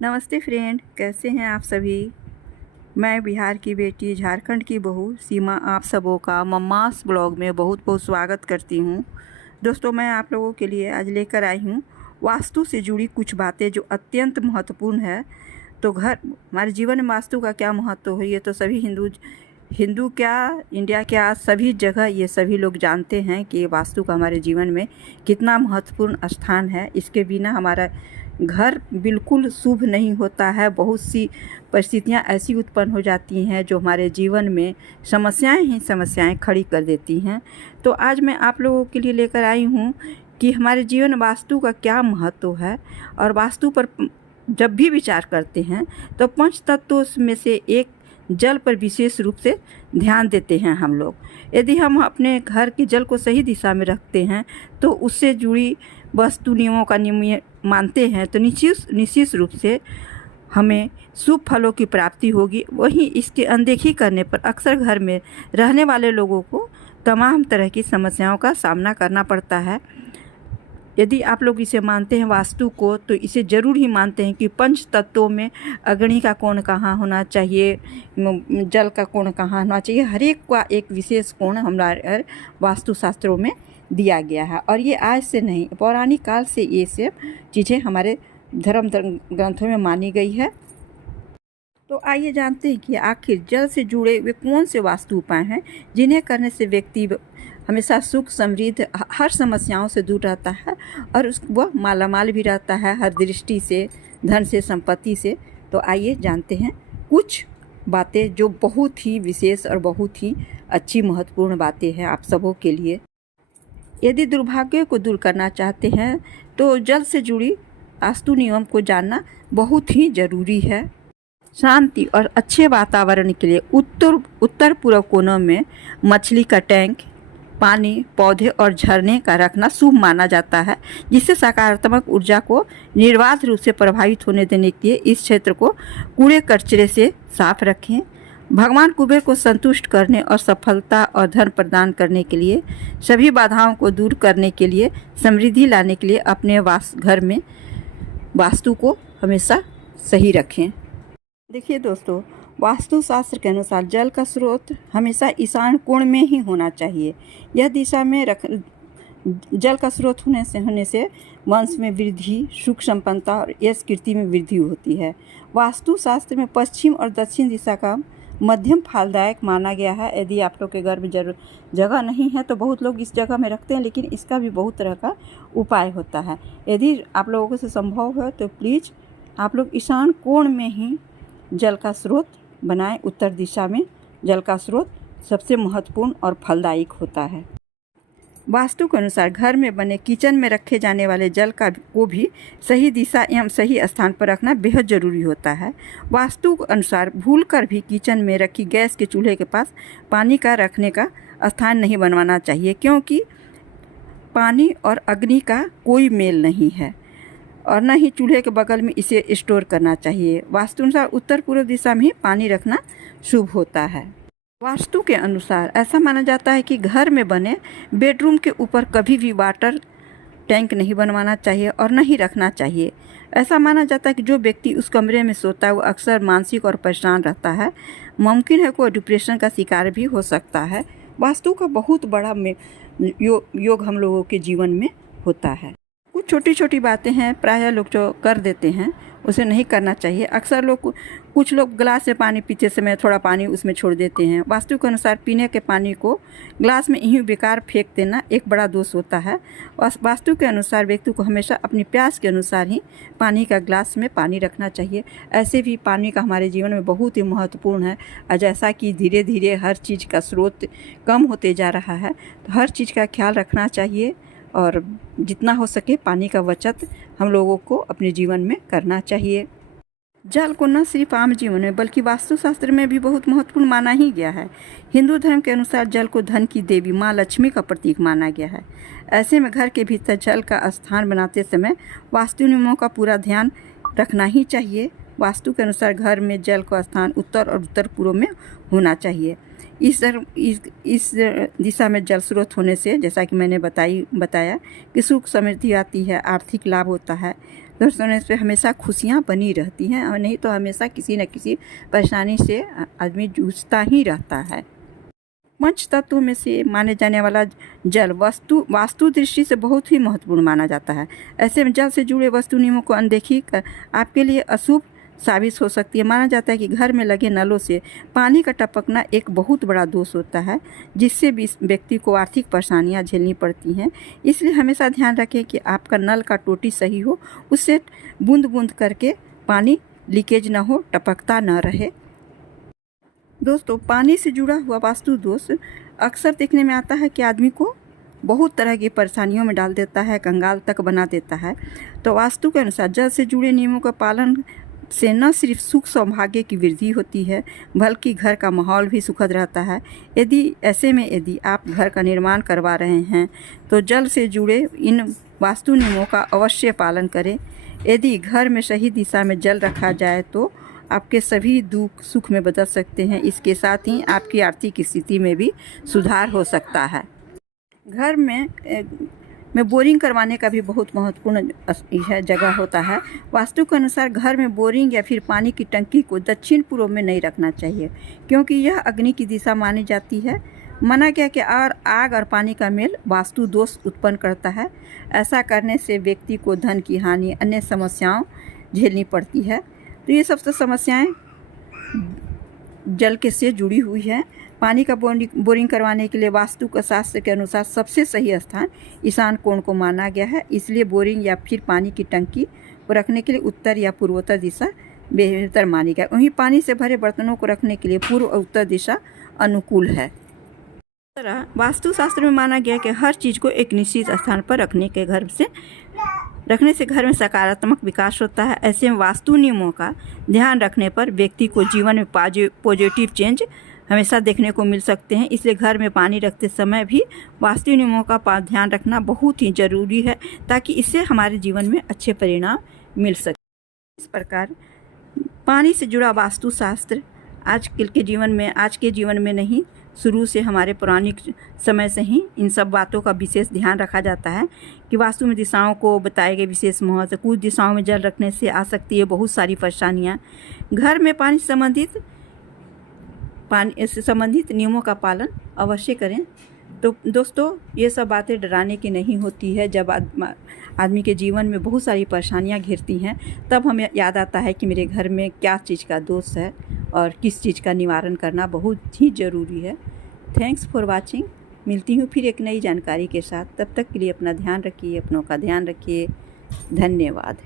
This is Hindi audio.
नमस्ते फ्रेंड, कैसे हैं आप सभी। मैं बिहार की बेटी, झारखंड की बहू सीमा आप सबों का मम्मास ब्लॉग में बहुत बहुत स्वागत करती हूं। दोस्तों, मैं आप लोगों के लिए आज लेकर आई हूं वास्तु से जुड़ी कुछ बातें जो अत्यंत महत्वपूर्ण है। तो हमारे जीवन में वास्तु का क्या महत्व है, ये तो सभी हिंदू क्या, इंडिया क्या, सभी जगह ये सभी लोग जानते हैं कि वास्तु का हमारे जीवन में कितना महत्वपूर्ण स्थान है। इसके बिना हमारा घर बिल्कुल शुभ नहीं होता है। बहुत सी परिस्थितियां ऐसी उत्पन्न हो जाती हैं जो हमारे जीवन में समस्याएं खड़ी कर देती हैं। तो आज मैं आप लोगों के लिए लेकर आई हूँ कि हमारे जीवन में वास्तु का क्या महत्व है। और वास्तु पर जब भी विचार करते हैं तो पंच तत्वों में से एक जल पर विशेष रूप से ध्यान देते हैं हम लोग। यदि हम अपने घर के जल को सही दिशा में रखते हैं तो उससे जुड़ी वास्तु नियमों का नियम मानते हैं तो निश्चित रूप से हमें शुभ फलों की प्राप्ति होगी। वहीं इसकी अनदेखी करने पर अक्सर घर में रहने वाले लोगों को तमाम तरह की समस्याओं का सामना करना पड़ता है। यदि आप लोग इसे मानते हैं वास्तु को, तो इसे ज़रूर ही मानते हैं कि पंच तत्वों में अग्नि का कोण कहाँ होना चाहिए, जल का कोण कहाँ होना चाहिए, हर एक का एक विशेष कोण हमारे वास्तुशास्त्रों में दिया गया है। और ये आज से नहीं, पौराणिक काल से ये सब चीज़ें हमारे धर्म ग्रंथों में मानी गई है। तो आइए जानते हैं कि आखिर जल से जुड़े वे कौन से वास्तु उपाय हैं जिन्हें करने से व्यक्ति हमेशा सुख, समृद्ध, हर समस्याओं से दूर रहता है और वह मालामाल भी रहता है हर दृष्टि से, धन से, संपत्ति से। तो आइए जानते हैं कुछ बातें जो बहुत ही विशेष और बहुत ही अच्छी महत्वपूर्ण बातें हैं आप सबों के लिए। यदि दुर्भाग्य को दूर करना चाहते हैं तो जल से जुड़ी वास्तु नियम को जानना बहुत ही ज़रूरी है। शांति और अच्छे वातावरण के लिए उत्तर पूर्व कोनों में मछली का टैंक, पानी, पौधे और झरने का रखना शुभ माना जाता है, जिससे सकारात्मक ऊर्जा को निर्बाध रूप से प्रभावित होने देने के लिए इस क्षेत्र को कूड़े कचरे से साफ रखें। भगवान कुबेर को संतुष्ट करने और सफलता और धन प्रदान करने के लिए, सभी बाधाओं को दूर करने के लिए, समृद्धि लाने के लिए अपने घर में वास्तु को हमेशा सही रखें। देखिए दोस्तों, वास्तुशास्त्र के अनुसार जल का स्रोत हमेशा ईशान कोण में ही होना चाहिए। यह दिशा में जल का स्रोत होने से वंश में वृद्धि, सुख संपन्नता और यश कीर्ति में वृद्धि होती है। वास्तुशास्त्र में पश्चिम और दक्षिण दिशा का मध्यम फलदायक माना गया है। यदि आप लोग के घर में जगह नहीं है तो बहुत लोग इस जगह में रखते हैं, लेकिन इसका भी बहुत तरह का उपाय होता है। यदि आप लोगों से संभव है तो प्लीज़ आप लोग ईशान कोण में ही जल का स्रोत बनाएं। उत्तर दिशा में जल का स्रोत सबसे महत्वपूर्ण और फलदायक होता है। वास्तु के अनुसार घर में बने किचन में रखे जाने वाले जल को भी सही दिशा एवं सही स्थान पर रखना बेहद ज़रूरी होता है। वास्तु के अनुसार भूलकर भी किचन में रखी गैस के चूल्हे के पास पानी का रखने का स्थान नहीं बनवाना चाहिए, क्योंकि पानी और अग्नि का कोई मेल नहीं है और न ही चूल्हे के बगल में इसे स्टोर करना चाहिए। वास्तु अनुसार उत्तर पूर्व दिशा में ही पानी रखना शुभ होता है। वास्तु के अनुसार ऐसा माना जाता है कि घर में बने बेडरूम के ऊपर कभी भी वाटर टैंक नहीं बनवाना चाहिए और न ही रखना चाहिए। ऐसा माना जाता है कि जो व्यक्ति उस कमरे में सोता है वो अक्सर मानसिक और परेशान रहता है। मुमकिन है कोई डिप्रेशन का शिकार भी हो सकता है। वास्तु का बहुत बड़ा योग हम लोगों के जीवन में होता है। कुछ छोटी छोटी बातें हैं प्रायः लोग जो कर देते हैं उसे नहीं करना चाहिए। अक्सर कुछ लोग गिलास से पानी पीते समय थोड़ा पानी उसमें छोड़ देते हैं। वास्तु के अनुसार पीने के पानी को गिलास में यूं बेकार फेंक देना एक बड़ा दोष होता है। वास्तु के अनुसार व्यक्ति को हमेशा अपनी प्यास के अनुसार ही पानी का गिलास में पानी रखना चाहिए। ऐसे भी पानी का हमारे जीवन में बहुत ही महत्वपूर्ण है। और जैसा कि धीरे धीरे हर चीज़ का स्रोत कम होते जा रहा है, तो हर चीज़ का ख्याल रखना चाहिए और जितना हो सके पानी का बचत हम लोगों को अपने जीवन में करना चाहिए। जल को न सिर्फ आम जीवन में बल्कि वास्तुशास्त्र में भी बहुत महत्वपूर्ण माना ही गया है। हिंदू धर्म के अनुसार जल को धन की देवी माँ लक्ष्मी का प्रतीक माना गया है। ऐसे में घर के भीतर जल का स्थान बनाते समय वास्तु नियमों का पूरा ध्यान रखना ही चाहिए। वास्तु के अनुसार घर में जल का स्थान उत्तर और उत्तर पूर्व में होना चाहिए। इस दिशा में जल स्रोत होने से, जैसा कि मैंने बताया कि सुख समृद्धि आती है, आर्थिक लाभ होता है, दोस्तों इस पे हमेशा खुशियाँ बनी रहती हैं, और नहीं तो हमेशा किसी न किसी परेशानी से आदमी जूझता ही रहता है। पंच तत्वों में से माने जाने वाला जल वास्तु दृष्टि से बहुत ही महत्वपूर्ण माना जाता है। ऐसे में जल से जुड़े वस्तु नियमों को अनदेखी कर आपके लिए अशुभ साबित हो सकती है। माना जाता है कि घर में लगे नलों से पानी का टपकना एक बहुत बड़ा दोष होता है, जिससे भी व्यक्ति को आर्थिक परेशानियां झेलनी पड़ती हैं। इसलिए हमेशा ध्यान रखें कि आपका नल का टोटी सही हो, उससे बूंद बूंद करके पानी लीकेज ना हो, टपकता न रहे। दोस्तों पानी से जुड़ा हुआ वास्तु दोष अक्सर देखने में आता है कि आदमी को बहुत तरह की परेशानियों में डाल देता है, कंगाल तक बना देता है। तो वास्तु के अनुसार जल से जुड़े नियमों का पालन से न सिर्फ सुख सौभाग्य की वृद्धि होती है, बल्कि घर का माहौल भी सुखद रहता है। यदि आप घर का निर्माण करवा रहे हैं तो जल से जुड़े इन वास्तु नियमों का अवश्य पालन करें। यदि घर में सही दिशा में जल रखा जाए तो आपके सभी दुख सुख में बदल सकते हैं। इसके साथ ही आपकी आर्थिक स्थिति में भी सुधार हो सकता है। घर में बोरिंग करवाने का भी बहुत महत्वपूर्ण जगह होता है। वास्तु के अनुसार घर में बोरिंग या फिर पानी की टंकी को दक्षिण पूर्व में नहीं रखना चाहिए, क्योंकि यह अग्नि की दिशा मानी जाती है। मना गया कि आग और पानी का मेल वास्तु दोष उत्पन्न करता है। ऐसा करने से व्यक्ति को धन की हानि, अन्य समस्याओं झेलनी पड़ती है। तो ये सबसे समस्याएं जल के से जुड़ी हुई है। पानी का बोरिंग करवाने के लिए वास्तु का शास्त्र के अनुसार सबसे सही स्थान ईशान कोण को माना गया है। इसलिए बोरिंग या फिर पानी की टंकी को रखने के लिए उत्तर या पूर्वोत्तर दिशा बेहतर मानी गई। वहीं पानी से भरे बर्तनों को रखने के लिए पूर्व और उत्तर दिशा अनुकूल है। इस तरह वास्तु शास्त्र में माना गया कि हर चीज़ को एक निश्चित स्थान पर रखने से घर में सकारात्मक विकास होता है। ऐसे में वास्तु नियमों का ध्यान रखने पर व्यक्ति को जीवन में पॉजिटिव चेंज हमेशा देखने को मिल सकते हैं। इसलिए घर में पानी रखते समय भी वास्तु नियमों का ध्यान रखना बहुत ही ज़रूरी है, ताकि इससे हमारे जीवन में अच्छे परिणाम मिल सके। इस प्रकार पानी से जुड़ा वास्तु शास्त्र आज के जीवन में नहीं, शुरू से हमारे पौराणिक समय से ही इन सब बातों का विशेष ध्यान रखा जाता है कि वास्तु में दिशाओं को बताए गए विशेष महत्व। कुछ दिशाओं में जल रखने से आ सकती है बहुत सारी परेशानियाँ। घर में पानी से संबंधित नियमों का पालन अवश्य करें। तो दोस्तों ये सब बातें डराने की नहीं होती है। जब आदमी के जीवन में बहुत सारी परेशानियां घिरती हैं, तब हमें याद आता है कि मेरे घर में क्या चीज़ का दोष है और किस चीज़ का निवारण करना बहुत ही ज़रूरी है। Thanks for watching. मिलती हूँ फिर एक नई जानकारी के साथ। तब तक के लिए अपना ध्यान रखिए, अपनों का ध्यान रखिए। धन्यवाद।